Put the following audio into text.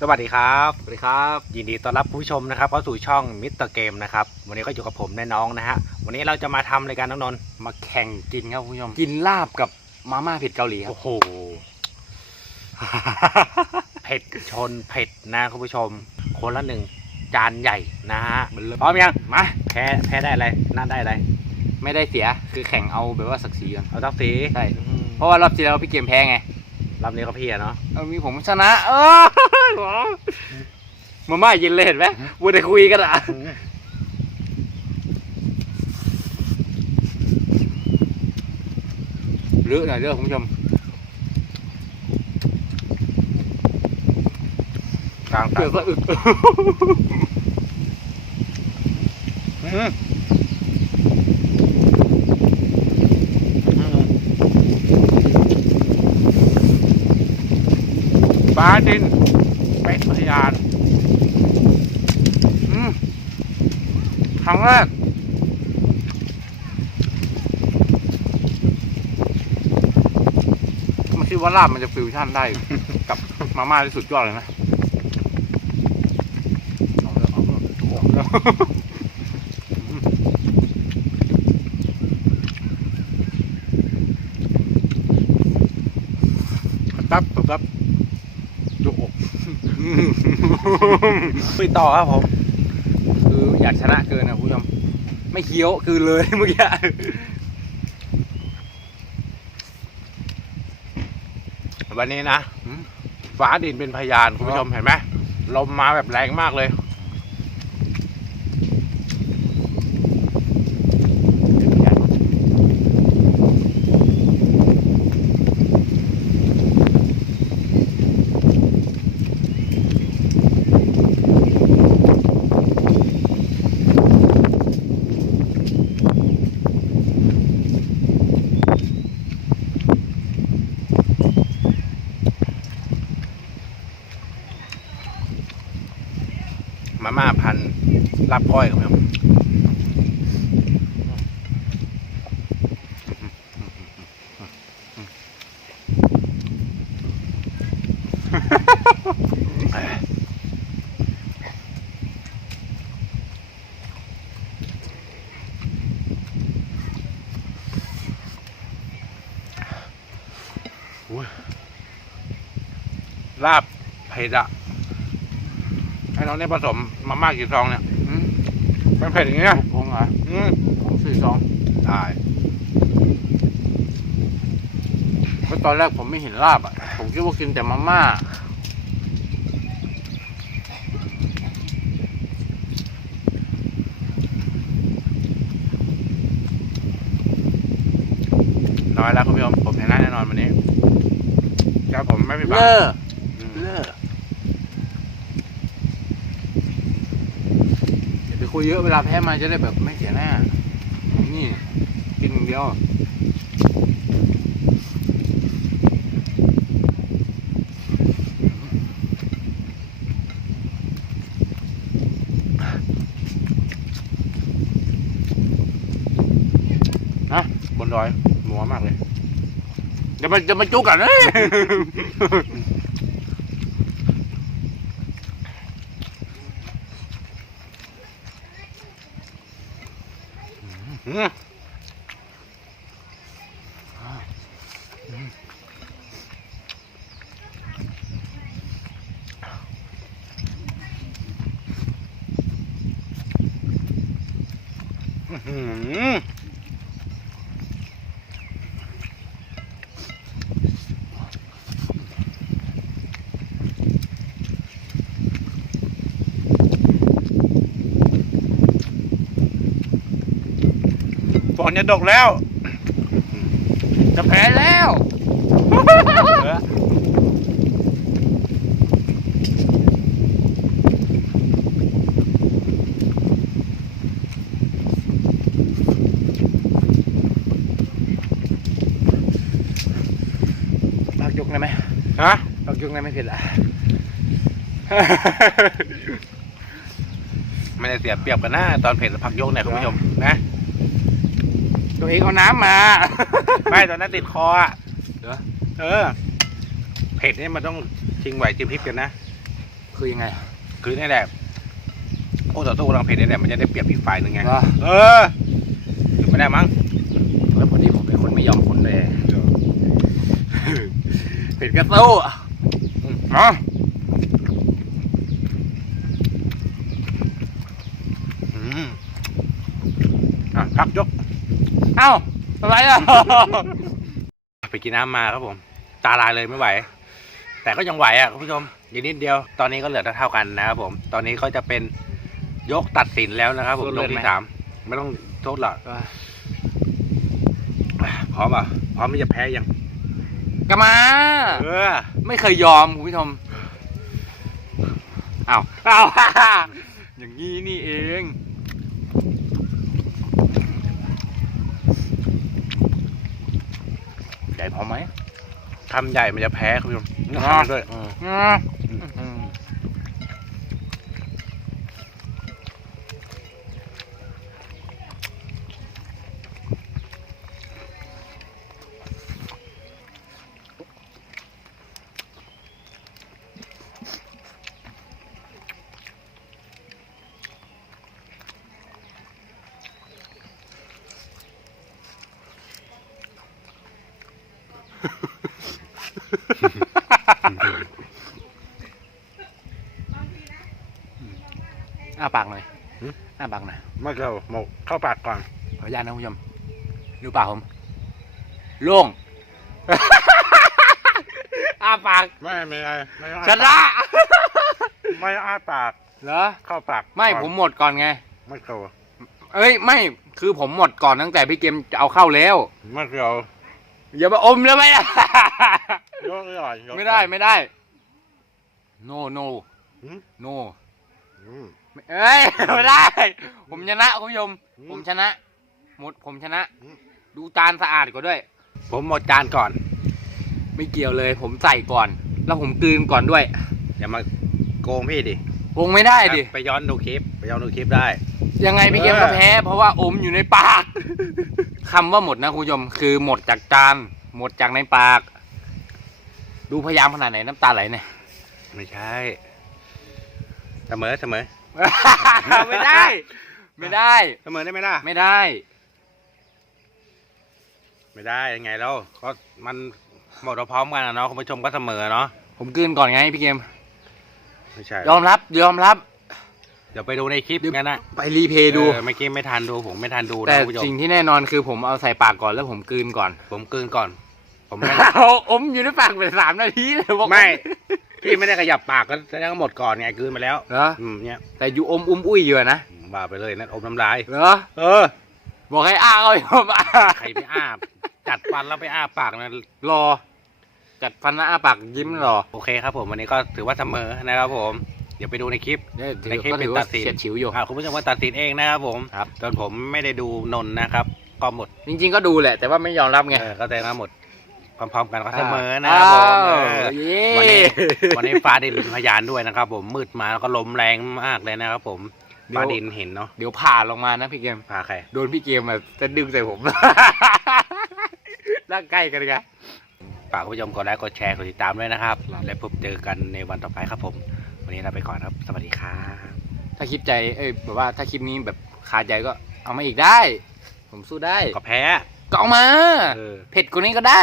สวัสดีครับสวัสดีครับ ยินดีต้อนรับผู้ชมนะครับเข้าสู่ช่องมิสเตอร์เกมนะครับ วันนี้ก็อยู่กับผมแน่น้องนะฮะ วันนี้เราจะมาทำรายการน้องนนท์มาแข่งกินครับคุณผู้ชม กินลาบกับมาม่าเผ็ดเกาหลีครับ โอ้โห เผ็ดชนเผ็ดนะคุณผู้ชม คนละหนึ่งจานใหญ่นะฮะพร้อมยัง มา แพ้แพ้ได้อะไรนั่นได้อะไร ไม่ได้เสีย คือแข่งเอาแบบว่าศักดิ์ศรีกันเอาทักสีใช่อืมเพราะว่ารอบที่แล้วพี่เกมแพ้ไง รอบนี้ก็พี่อะเนาะเออมีผมชนะ เออมาม่าเย็นเลยเห็นไหมวัวแต่คุยกันอะเลือะหน่อยเด้อคุณผู้ชมกลางเกือบตัละอึก อืมฟ้าดิน เป็ดพยานครั้งแรกไม่คิดว่าลาบมันจะฟิวชั่นได้ กับมาม่าที่สุดยอดเลยนะเอาเถอะเอาเถอะเอาเถอะตับตับ คุยต่อครับผม คืออยากชนะเกินนะคุณผู้ชมไม่เคี้ยวคือเลยเมื่อกี้วันนี้นะฟ้าดินเป็นพยานคุณผู้ชมเห็นไหมลมมาแบบแรงมากเลย มาม่าพันธุ์ลาบก้อยครับลาบเผ็ดะ ให้น้องได้ผสมมาม่ากี่ซองเนี่ยอืมเป็นเผ็ดอย่างเงี้ยผมเหรออืมผมสี่สองตายเพราะตอนแรกผมไม่เห็นลาบอะ ผมคิดว่ากินแต่มาม่าน้อยแล้วคุณผู้ชมผมชนะแน่นอนวันนี้แล้วผมไม่ผิดหวัง เลิก อืม เลิกอย่าไป คุยเยอะเวลาแพ้มาจะได้แบบไม่เสียหน้า นี่กินอย่างเดียวนะบนดอยหนัวมากเลย จะมาจะมาจุกกันเลย อืมอื้อ จะตกแล้ว จะแพ้แล้วพักยกได้ไหมฮะพักยกได้ไหมเผ็ดอะไม่ได้เสียเปรียบกันนะตอนเผ็ดผักยกเนี่ยคุณผู้ชมนะ ตัวเองเอาน้ำมา ไม่ตอนนั้นติดคออะเหรอ เออ เผ็ดนี่มันต้องชิงไหวชิมพริบกันนะ คือยังไง คือนี่แหละคู่ต่อสู้กำลังเผ็ดนี่แหละมันจะได้เปรียบอีกฝ่ายหนึ่งไง เหรอ เออหรือไม่ได้มั้ง แล้วพอดีผมเป็นคนไม่ยอมคนเลยเผ็ดกระสู้อืมมาอืมอะพักยก เอ้าอะไรอะ ไปกินน้ำมาครับผม ตาลายเลยไม่ไหว แต่ก็ยังไหวอะคุณผู้ชมอีกนิดเดียว ตอนนี้ก็เหลือเท่าๆกันนะครับผม ตอนนี้เขาจะเป็นยกตัดสินแล้วนะครับผมโทษยเลืกอดไหมที่สามไม่ต้องโทษหรอกพร้อมอะ พร้อมที่จะแพ้ยังกลับมา เออ ไม่เคยยอมคุณผู้ชมเอ้าเอ้าอย่างนี้นี่เอง ใหญ่พอไหมคำใหญ่มันจะแพ้คุณผู้ชมอ๋อทำด้วย อ้าปากหน่อยอ้าปากหน่อยไม่เข้าหมกเข้าปากก่อน ขออนุญาตนะคุณผู้ชมดูปากผมโล่ง อ้าปาก ไม่ไม่ไม่ไม่อ้าชนะ ไม่อ้าปาก เหรอ เข้าปากไม่ก่อนผมหมดก่อนไง ไม่เข้าเอ้ย ไม่ คือผมหมดก่อนตั้งแต่พี่เกมจะเอาเข้าแล้ว ไม่เข้า อย่ามาอมเลยไหมยกเลยยกไม่ได้ไม่ได้ no no หืม no อืม เอ้ย ไม่ได้ ผมชนะคุณผู้ชมอืมผมชนะหมดผมชนะ อืม ดูจานสะอาดกว่าด้วย ผมหมดจานก่อน ไม่เกี่ยวเลย ผมใส่ก่อน แล้วผมกลืนก่อนด้วยอย่ามาโกงพี่ดิคงไม่ได้ดิไปย้อนดูคลิป ไปย้อนดูคลิปได้ ยังไงพี่เกมเออก็แพ้ เพราะว่าอมอยู่ในปาก คำว่าหมดนะคุณผู้ชมคือหมดจากจานหมดจากในปาก ดูพยายามขนาดไหนน้ำตาไหลเนี่ยไม่ใช่ เสมอเสมอ ไม่ได้ ไม่ได้ เสมอได้ไหมล่ะ ไม่ได้ ไม่ได้ยังไงแล้วก็มันหมดเราพร้อมกันอะเนาะคุณผู้ชมก็เสมอเนาะผมกลืนก่อนไงพี่เกมไม่ใช่ยอมรับยอมรับ เดี๋ยวไปดูในคลิปเดี๋ยวกันนะไปรีเพย์ดูเออเมื่อกี้ไม่ทันดูผมไม่ทันดูนะแต่คุณผู้ชมสิ่งที่แน่นอนคือผมเอาใส่ปากก่อนแล้วผมกลืนก่อน ผมกลืนก่อน ผมไม่ เอาอมอยู่ในปากเป็นสามนาทีเลยบอกไม่พี่ไม่ได้ขยับปากก็แสดงว่าหมดก่อนไงกลืนไปแล้วเหรออืมเนี่ยแต่อยู่อมอุ้มอุ้ยอยู่อะนะว่าไปเลยนั่นอมน้ำลายเหรอเออบอกให้อ้าเอาอยู่มาใครไปอ้าจัดฟันแล้วไปอ้าปากนะรอกัดฟันแล้วอ้าปากยิ้มรอโอเคครับผมวันนี้ก็ถือว่าเสมอนะครับผม เดี๋ยวไปดูในคลิปเนี่ยถือในคลิปก็ถือเป็นตัว่าดสินเฉียดฉิวอยู่อ่าคุณผู้ชมว่าตัดสินเองนะครับผมครับจนผมไม่ได้ดูนนท์นะครับ ก็หมด จริง ๆ ก็ดูแหละ แต่ว่าไม่ยอมรับไงเออก็แต่ละหมดพร้อมๆกันก็เสมอนะครับผมเออเย้วันนี้วันนี้ฟ้าดินเป็นพยานด้วยนะครับ ผมมืดมาแล้วก็ลมแรงมากเลยนะครับ ผมฟ้าดินเห็นเนาะเดี๋ยวผ่าลงมานะพี่เกมพาใครโดนพี่เกมมาจะดึงใส่ผมนั่งใกล้กันเลยครับฝากคุณผู้ชมกดไลค์กดแชร์กดติดตามด้วยนะครับครับและพบเจอกันในวันต่อไปครับผม วันนี้ลาไปก่อนครับ สวัสดีครับถ้าคลิปใจ เอ้ยแบบว่าถ้าคลิปนี้แบบขาดใจก็เอามาอีกได้ ผมสู้ได้ ก็แพ้ก็เอามา เออ เผ็ดกว่านี้ก็ได้